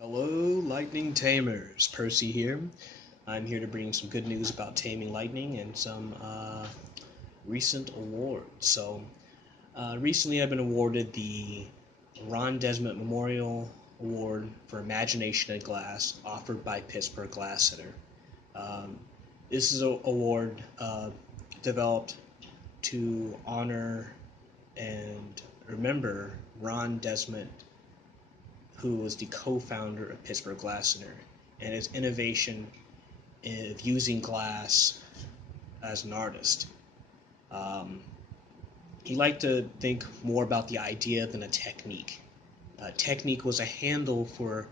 Hello, Lightning Tamers. Percy here. I'm here to bring some good news about Taming Lightning and some recent awards. Recently I've been awarded the Ron Desmett Memorial Award for Imagination in Glass, offered by Pittsburgh Glass Center. Um, this is an award developed to honor and remember Ron Desmett, who was the co-founder of Pittsburgh Glass Center, and his innovation of using glass as an artist. Um, he liked to think more about the idea than a technique. Technique was a handle for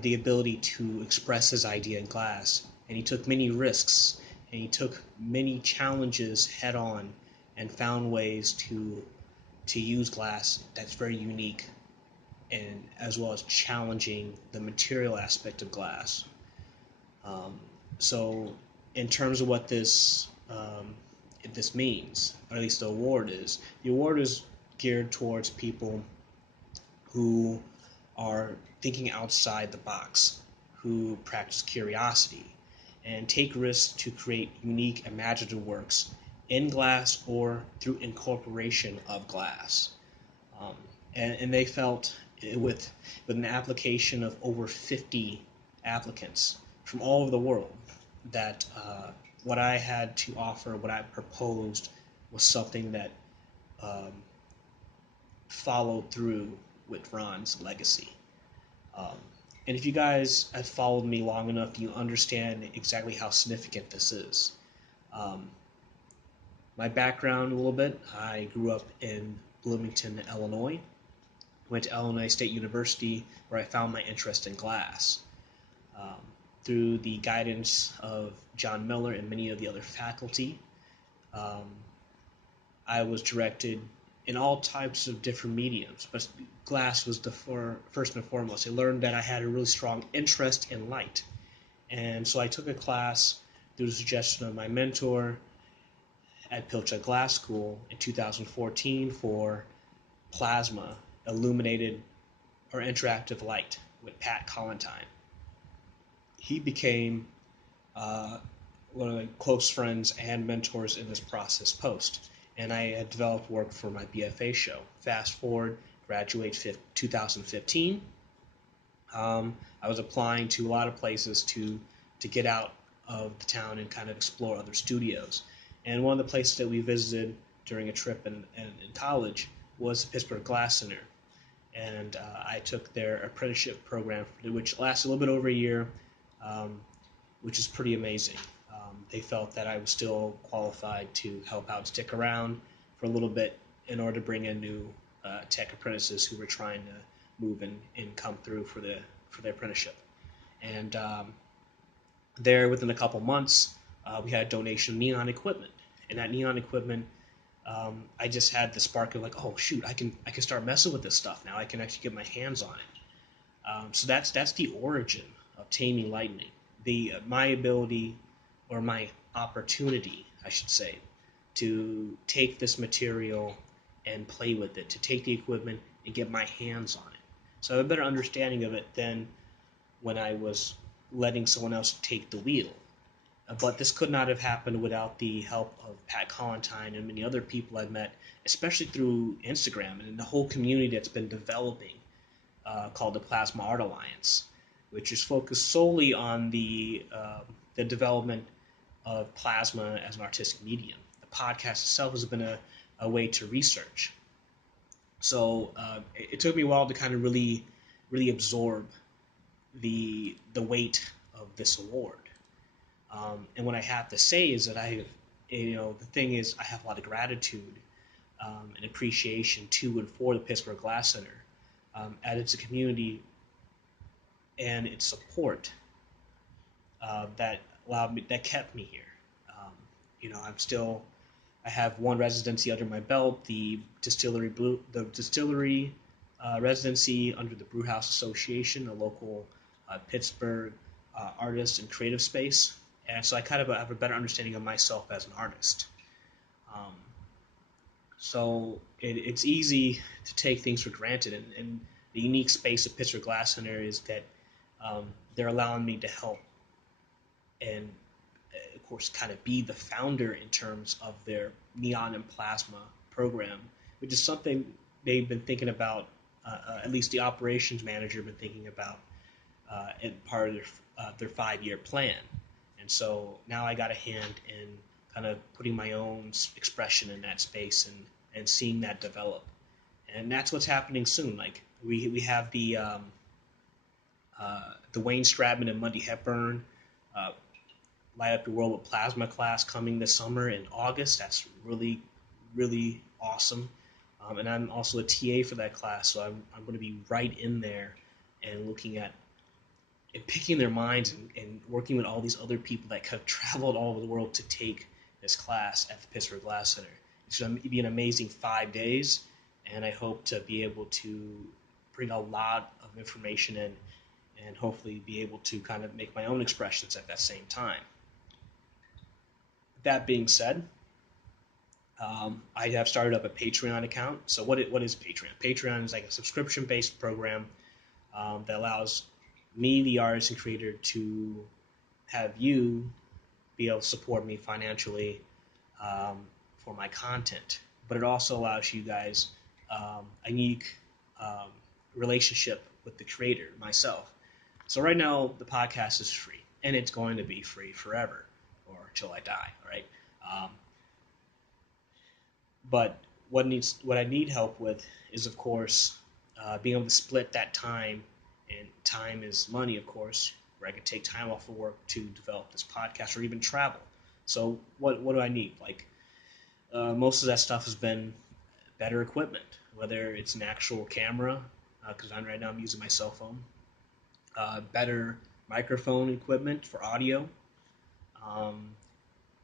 the ability to express his idea in glass, and he took many risks, and he took many challenges head on, and found ways to use glass that's very unique, and as well as challenging the material aspect of glass. Um, so, in terms of what this means, or at least the award is geared towards people who are thinking outside the box, who practice curiosity, and take risks to create unique, imaginative works in glass or through incorporation of glass. Um, and they felt with an application of over 50 applicants from all over the world that what I had to offer, what I proposed, was something that um, followed through with Ron's legacy. Um, and if you guys have followed me long enough, you understand exactly how significant this is. Um, my background a little bit: I grew up in Bloomington, Illinois. Went to Illinois State University, where I found my interest in glass. Um, Through the guidance of John Miller and many of the other faculty, um, I was directed in all types of different mediums, but glass was the first and foremost. I learned that I had a really strong interest in light, and so I took a class through the suggestion of my mentor at Pittsburgh Glass School in 2014 for plasma, illuminated or interactive light, with Pat Collentine. He became one of my close friends and mentors in this process post, and I had developed work for my BFA show. Fast forward, graduate 2015. I was applying to a lot of places to get out of the town and kind of explore other studios. And one of the places that we visited during a trip in college was the Pittsburgh Glass Center. And I took their apprenticeship program, which lasted a little bit over a year, which is pretty amazing. They felt that I was still qualified to help out, stick around for a little bit in order to bring in new tech apprentices who were trying to move and come through for their apprenticeship. And there, within a couple months, we had a donation of neon equipment, and that neon equipment, I just had the spark of like, oh shoot, I can start messing with this stuff now. I can actually get my hands on it. So that's the origin of Taming Lightning. My ability, or my opportunity, I should say, to take this material and play with it, to take the equipment and get my hands on it. So I have a better understanding of it than when I was letting someone else take the wheel. But this could not have happened without the help of Pat Collentine and many other people I've met, especially through Instagram and the whole community that's been developing, called the Plasma Art Alliance, which is focused solely on the development of plasma as an artistic medium. The podcast itself has been a way to research. So it took me a while to kind of really absorb the weight of this award. And what I have to say is that the thing is, I have a lot of gratitude and appreciation to and for the Pittsburgh Glass Center, as it's a community and its support that kept me here. I have one residency under my belt, the distillery residency under the Brewhouse Association, a local Pittsburgh artist and creative space. And so I kind of have a better understanding of myself as an artist. Um, it's easy to take things for granted, and the unique space of Pittsburgh Glass Center is that they're allowing me to help and, of course, kind of be the founder in terms of their neon and plasma program, which is something they've been thinking about. At least the operations manager been thinking about in part of their 5-year plan. And so now I got a hand in kind of putting my own expression in that space and seeing that develop. And that's what's happening soon. Like we have the Wayne Stratman and Monty Hepburn uh, Light Up Your World with Plasma class coming this summer in August. That's really, really awesome. And I'm also a TA for that class, so I'm going to be right in there and looking at and picking their minds and working with all these other people that have traveled all over the world to take this class at the Pittsburgh Glass Center. It's going to be an amazing 5 days, and I hope to be able to bring a lot of information in and hopefully be able to kind of make my own expressions at that same time. That being said, I have started up a Patreon account. So what is Patreon? Patreon is like a subscription-based program that allows me, the artist and creator, to have you be able to support me financially for my content. But it also allows you guys a unique relationship with the creator, myself. So right now, the podcast is free, and it's going to be free forever, or until I die, all right? But what I need help with is, of course, being able to split that time, and time is money, of course, where I could take time off of work to develop this podcast or even travel. So what do I need? Like most of that stuff has been better equipment, whether it's an actual camera, because right now I'm using my cell phone, better microphone equipment for audio, um,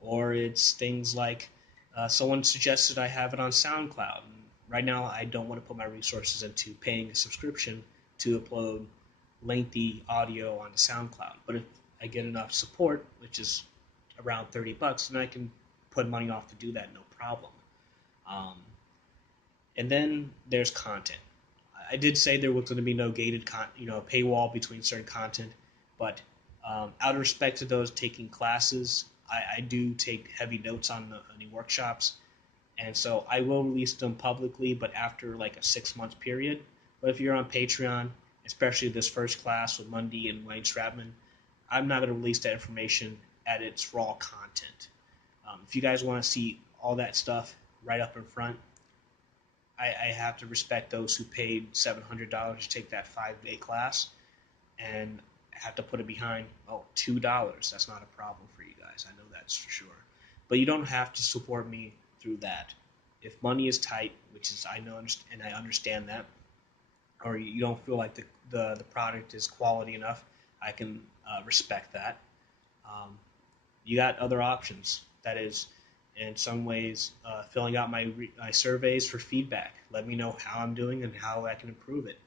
or it's things like someone suggested I have it on SoundCloud. And right now, I don't want to put my resources into paying a subscription to upload lengthy audio onto SoundCloud. But if I get enough support, which is around $30, then I can put money off to do that, no problem. Um, and then there's content. I did say there was going to be no gated, paywall between certain content, but out of respect to those taking classes, I do take heavy notes on the workshops, and so I will release them publicly, but after like a 6-month period. But if you're on Patreon, especially this first class with Mundy and Wayne Stratman, I'm not going to release that information at its raw content. If you guys want to see all that stuff right up in front, I have to respect those who paid $700 to take that 5-day class, and have to put it behind $2. That's not a problem for you guys. I know that's for sure. But you don't have to support me through that. If money is tight, which is I know and I understand that, or you don't feel like the product is quality enough, I can respect that. You got other options. That is, in some ways, filling out my surveys for feedback. Let me know how I'm doing and how I can improve it,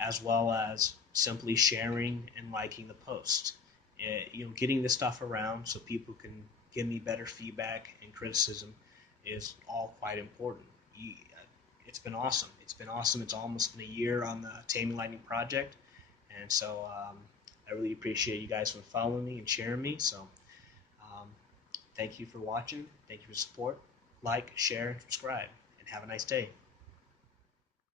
as well as simply sharing and liking the post. Getting this stuff around so people can give me better feedback and criticism is all quite important. It's been awesome. It's almost been a year on the Taming Lightning project, and so I really appreciate you guys for following me and sharing me. So thank you for watching. Thank you for support. Like, share, and subscribe, and have a nice day.